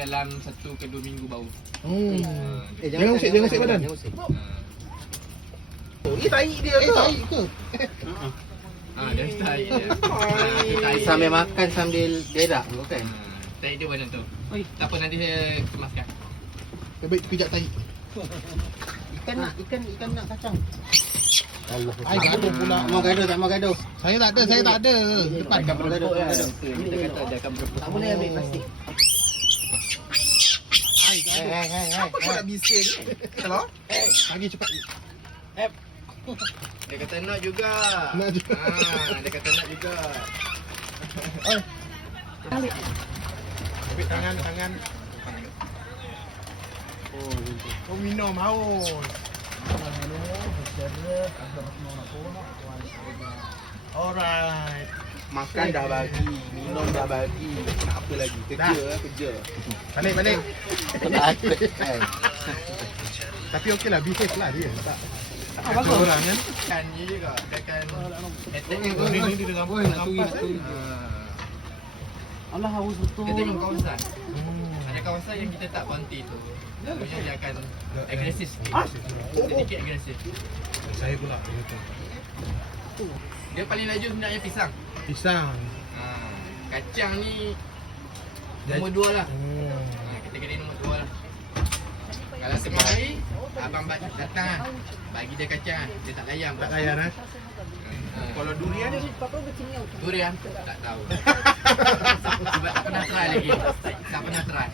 dalam 1 ke 2 minggu bau. Jangan usik badan. Ini tahi dia ke? Tahi ke? Dia tahi dia. Sambil makan sambil berak tu kan. Tahi dia macam tu. Tak apa, nanti saya kemaskan. Baik pijak tahi. Ikan nak kacang. Allah. Ai gaduh pula. Mau gaduh tak mau gaduh? Saya tak ada. Depan. Akan berebut kan. Kita kata dia akan berebut. Tak boleh ambil plastik. Ai gaduh. Apa kau nak bising? Kalau? Lagi cepat. Dia kata nak juga. Dia kata nak juga. Ambil tangan. Oh, minum haus. Alright. Makan dah bagi, minum dah bagi. Tak apa lagi. Kerja. Balik. Kan. Tapi okeylah, behave lah dia. Tak. Bagus. Orang kan. Kan ni juga. Dia akan attack. Ini dengan apa? Allah haus betul. Kita tengok kawasan. Ada kawasan yang kita tak konti tu. Lalunya dia akan agresif sikit. Sedikit agresif. Saya pula begitu. Dia paling laju sebenarnya pisang. Pisang. Kacang ni nombor 2 lah. Kategori nombor 2 lah. Kalau tengah hari, abang datang lah. Bagi dia kacang, dia tak layan. Tak layan Kalau durian ni, durian tak tahu. Sebab tak pernah try lagi. Tak pernah try.